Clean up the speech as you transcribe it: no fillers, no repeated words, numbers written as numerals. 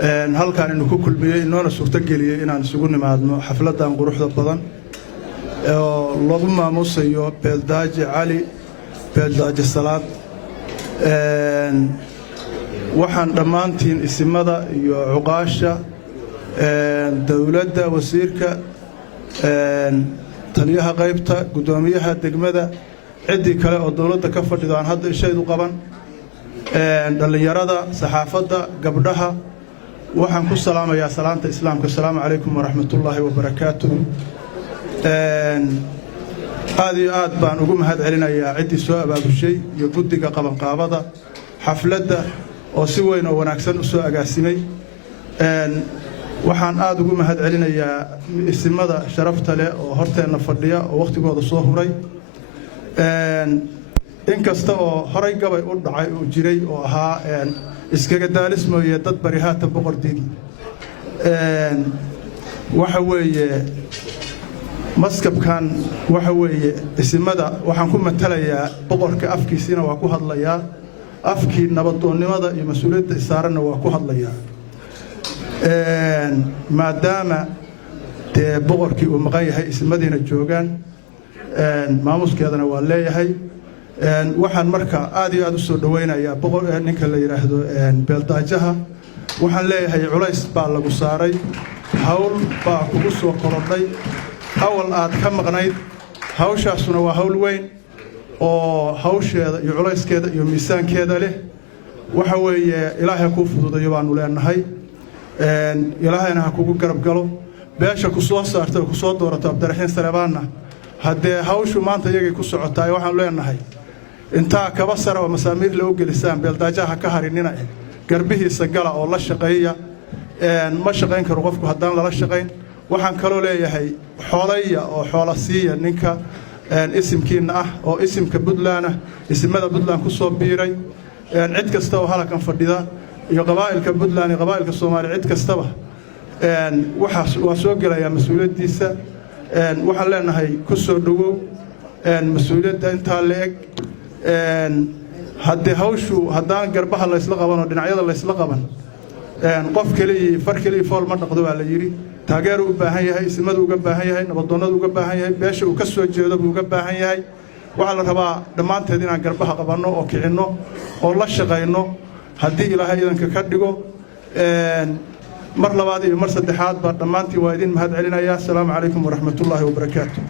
halkaan inuu ku kulmiyay inoona suurto geliyay inaan isugu nimaadno xafladan quruxda badan oo lagu maamuusayo Beeldaaje Cali Beeldaaje Salaad waxaan dhammaantiin isimada iyo cuqaasha dawladda wasiirka taliyaha qaybta gudoomiyaha degmada cidii kale oo dawladda ka fadhido aan hadda ishaydu qaban dhalinyarada saxaafadda gabdhaha waxaan ku salaamayaa salaanta islaamka assalaamu calaykum waraxmatullaahi wabarakaatuh aad iyo aad baan ugu mahad celinayaa cidii soo abaabushay iyo guddiga qabanqaabada xafladda oo si weyn oo wanaagsan u soo agaasimay waxaan aad ugu mahad celinayaa isimada sharafta leh oo horteena fadhiya oo waqtigooda soo huray inkasta oo horay gabay u dhacay oo jiray oo ahaa iskaga daalismooyay dad bari haatan boqordiin waxa weeye maskabkan waxa weeye isimada waxaan ku matalayaa boqorka afkiisina waa ku hadlayaa afkii nabadoonnimada iyo mas'uuliyadda isaaranna waa ku hadlayaa maadaama dee boqorkii uu maqan yahay isimadiina joogaan maamuskeedana waa leeyahay waxaan marka aad iyo aad u soo dhaweynayaa ninka la yiraahdo Beeldaajaha waxaan leeyahay culays baa lagu saaray hawl baa kugu soo korodhay awal aad ka maqnayd hawshaasuna waa hawl weyn oo hawsheeda iyo culayskeeda iyo miisaankeeda leh waxa weeye ilaahay ku fududeeyo baanu leenahay ilaahayna ha kugu garab galo beesha ku soo saartay ku soo doorato Abdiraxiin Saleebaanna haddee hawshu maanta iyagay ku socotaa waxaan leenahay intaa kaba sare oo masaamiir loo gelisaan Beeldaajaha ka harinina garbihiisa gala oo la shaqeeya ma shaqeyn karo qofku haddaan lala shaqeyn waxaan kaloo leeyahay xoolaya oo xoola siiya ninka isimkiina ah oo isimka Puntland isimada Puntland ku soo biiray cid kasta oo halkan fadhida iyo qabaa'ilka Puntland iyo qabaa'ilka Soomaaliya cid kastaba waxaas waa soo galaya mas'uuliyadiisa waxaan leenahay ku soo dhawow mas'uuliyadda inta leeg haddii hawshu haddaan garbaha la isla qaban oo dhinacyada la isla qaban qof kaliya far kaliya fool ma dhaqdo waa la yiri taageero u baahan yahay isimadu uga baahan yahay nabadoonnadu uga baahan yahay beesha uu ka soo jeedo buu uga baahan yahay waxa la rabaa dhammaanteed inaan garbaha qabanno oo kicinno oo la shaqeyno haddii ilaahay idanka ka dhigo mar labaad iyo mar saddexaad baa dhammaantiin waa idin mahad celinayaa assalaamu calaykum waraxmatullaahi wabarakaatuh